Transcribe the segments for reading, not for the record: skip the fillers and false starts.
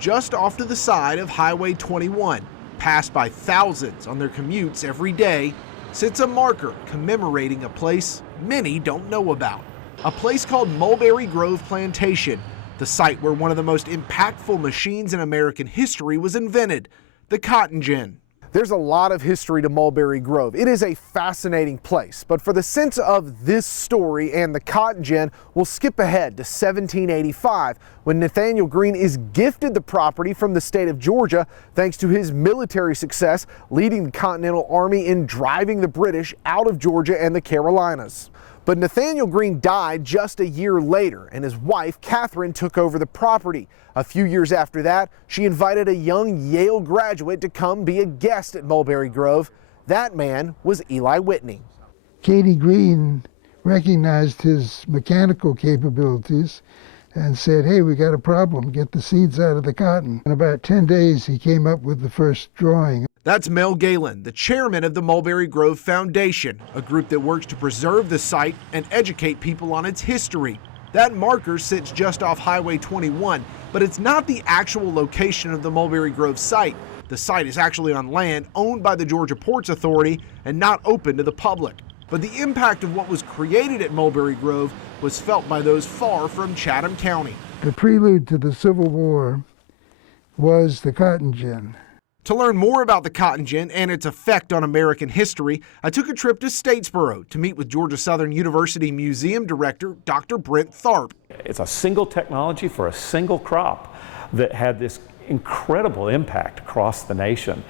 just off to the side of Highway 21, passed by thousands on their commutes every day, sits a marker commemorating a place many don't know about. A place called Mulberry Grove Plantation, the site where one of the most impactful machines in American history was invented, the cotton gin. There's a lot of history to Mulberry Grove. It is a fascinating place, but for the sense of this story and the cotton gin, we'll skip ahead to 1785 when Nathaniel Greene is gifted the property from the state of Georgia thanks to his military success leading the Continental Army in driving the British out of Georgia and the Carolinas. But Nathaniel Greene died just a year later, and his wife, Catherine, took over the property. A few years after that, she invited a young Yale graduate to come be a guest at Mulberry Grove. That man was Eli Whitney. Katie Greene recognized his mechanical capabilities and said, hey, we got a problem, get the seeds out of the cotton. In about 10 days, he came up with the first drawing. That's Mel Galen, the chairman of the Mulberry Grove Foundation, a group that works to preserve the site and educate people on its history. That marker sits just off Highway 21, but it's not the actual location of the Mulberry Grove site. The site is actually on land owned by the Georgia Ports Authority and not open to the public. But the impact of what was created at Mulberry Grove was felt by those far from Chatham County. The prelude to the Civil War was the cotton gin. To learn more about the cotton gin and its effect on American history, I took a trip to Statesboro to meet with Georgia Southern University Museum Director Dr. Brent Tharp. It's a single technology for a single crop that had this incredible impact across the nation.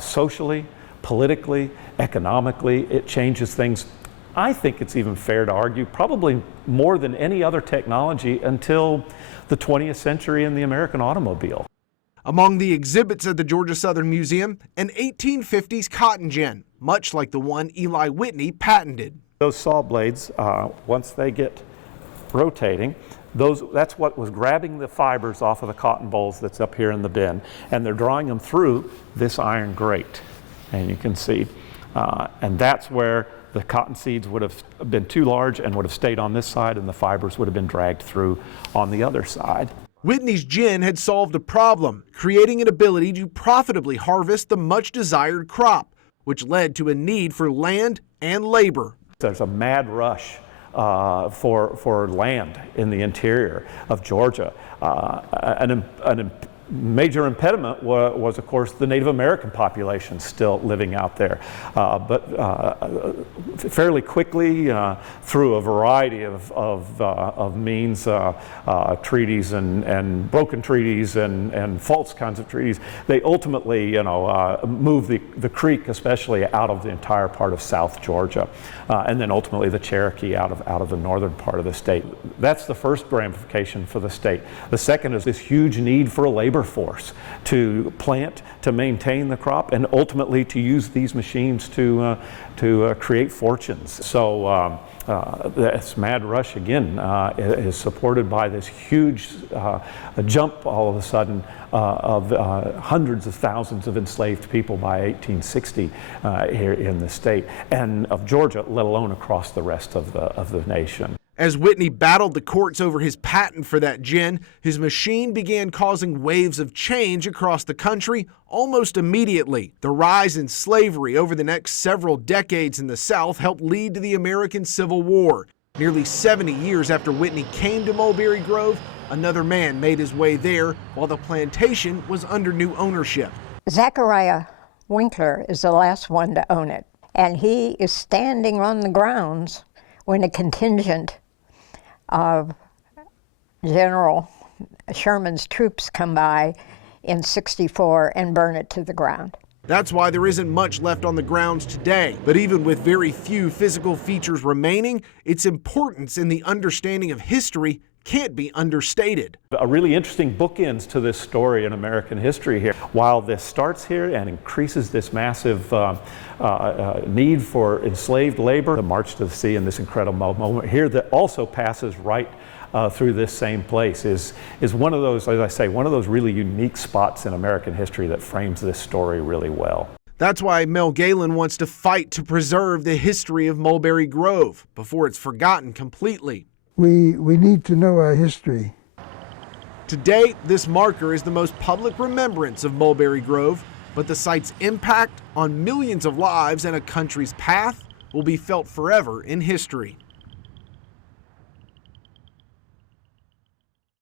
Socially, politically, economically, it changes things. I think it's even fair to argue probably more than any other technology until the 20th century and the American automobile. Among the exhibits at the Georgia Southern Museum, an 1850s cotton gin, much like the one Eli Whitney patented. Those saw blades, once they get rotating, that's what was grabbing the fibers off of the cotton bolls that's up here in the bin, and they're drawing them through this iron grate. And you can see, and that's where the cotton seeds would have been too large and would have stayed on this side, and the fibers would have been dragged through on the other side. Whitney's gin had solved a problem, creating an ability to profitably harvest the much desired crop, which led to a need for land and labor. There's a mad rush for land in the interior of Georgia. An major impediment was, of course, the Native American population still living out there. But fairly quickly, through a variety of means, treaties and broken treaties and false kinds of treaties, they ultimately, moved the Creek, especially, out of the entire part of South Georgia, and then ultimately the Cherokee out of the northern part of the state. That's the first ramification for the state. The second is this huge need for a labor force to plant, to maintain the crop, and ultimately to use these machines to create fortunes. So this mad rush again is supported by this huge jump all of a sudden of hundreds of thousands of enslaved people by 1860 here in the state, and of Georgia, let alone across the rest of the nation. As Whitney battled the courts over his patent for that gin, his machine began causing waves of change across the country almost immediately. The rise in slavery over the next several decades in the South helped lead to the American Civil War. Nearly 70 years after Whitney came to Mulberry Grove, another man made his way there while the plantation was under new ownership. Zachariah Winkler is the last one to own it, and he is standing on the grounds when a contingent of General Sherman's troops come by in '64 and burn it to the ground. That's why there isn't much left on the grounds today. But even with very few physical features remaining, its importance in the understanding of history can't be understated. A really interesting bookends to this story in American history here. While this starts here and increases this massive need for enslaved labor, the March to the Sea and this incredible moment here that also passes right through this same place is one of those, as I say, one of those really unique spots in American history that frames this story really well. That's why Mel Galen wants to fight to preserve the history of Mulberry Grove before it's forgotten completely. We need to know our history. Today, this marker is the most public remembrance of Mulberry Grove, but the site's impact on millions of lives and a country's path will be felt forever in history.